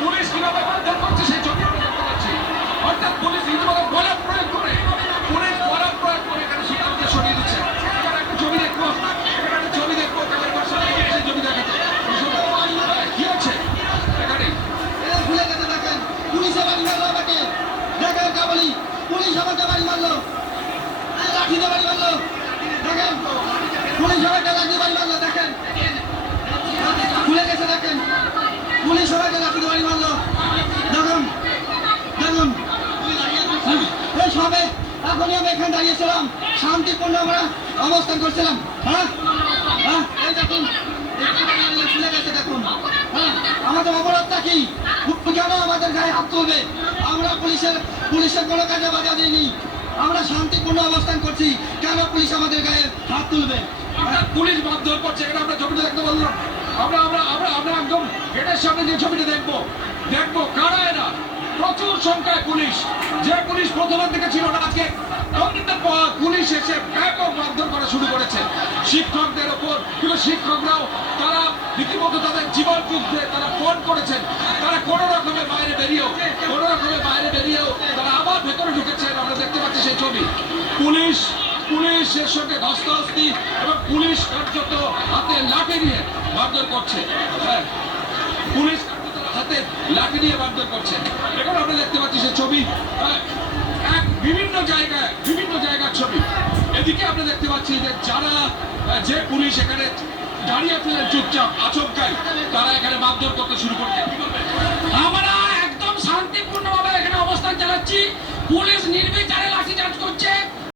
Police কিভাবে মারধর করছে সেই ছবি আমরা দেখতে পাচ্ছি। অর্থাৎ পুলিশ রীতিমতো বল প্রয়োগ করে এখানে শিক্ষকদের সরিয়ে দিচ্ছে। এখানে একটা ছবি দেখবো, ক্যামেরার পাশে সেই ছবি দেখাতে কি হচ্ছে এখানে ভুলে গেছে। দেখেন পুলিশে বাড়ি মারলো আমাকে, দেখেন কাবলি পুলিশ আমাকে বাড়ি মারলো, লাঠিতে বাড়ি মারলো। দেখেন পুলিশ আমাকে লাঠি বাড়ি মারলো। দেখেন ভুলে গেছে। দেখেন পুলিশ আমাকে লাঠিতে বাড়ি মারলো। দেখুন দেখুন এই সবে এখনই আমি এখানে দাঁড়িয়েছিলাম, শান্তিপূর্ণ আমরা অবস্থান করছিলাম। হ্যাঁ হ্যাঁ এই দেখুন ভুলে গেছে। দেখুন হ্যাঁ আমাদের অপরাধটা কি? কেন আমাদের গায়ে হাত তুলবে? আমরা পুলিশের কোনো কাজে বাধা দিইনি, আমরা শান্তিপূর্ণ অবস্থান করছি, কেন পুলিশ আমাদের গায়ে হাত তুলবে? পুলিশ মারধর করছে, এটা আমরা ছবিটা দেখতে বললাম। আমরা একদম গেটের সামনে যে ছবিটা দেখবো কারা এরা। প্রচুর সংখ্যায় পুলিশ, যে পুলিশ প্রথমের দিকে ছিল না, আজকে পুলিশ এসে ব্যাপক মারধর করা শুরু করেছে শিক্ষকদের ওপর। কিন্তু শিক্ষকরাও তারা রীতিমতো তাদের জীবন যুদ্ধে তারা ফোন করেছেন। তারা কোনো রকমে বাইরে বেরিয়েও তারা আবার ভেতরে ঢুকেছেন। আমরা দেখতে পাচ্ছি সেই ছবি। পুলিশের সঙ্গে ধস্তাধস্তি এবং পুলিশ কার্যত হাতে লাঠি নিয়ে মারধর করছে। হ্যাঁ, পুলিশ হাতে লাঠি নিয়ে মারধর করছে। এখন আমরা দেখতে পাচ্ছি সেই ছবি, বিভিন্ন জায়গার ছবি। এদিকে আমরা দেখতে পাচ্ছি যে পুলিশ এখানে দাঁড়িয়ে ছিলেন চুপচাপ আচমকাই, তারা এখানে মারধর করতে শুরু করছে। আমরা একদম শান্তিপূর্ণভাবে এখানে অবস্থান চালাচ্ছি, পুলিশ নির্বিচারে লাঠিচার্জ করছে।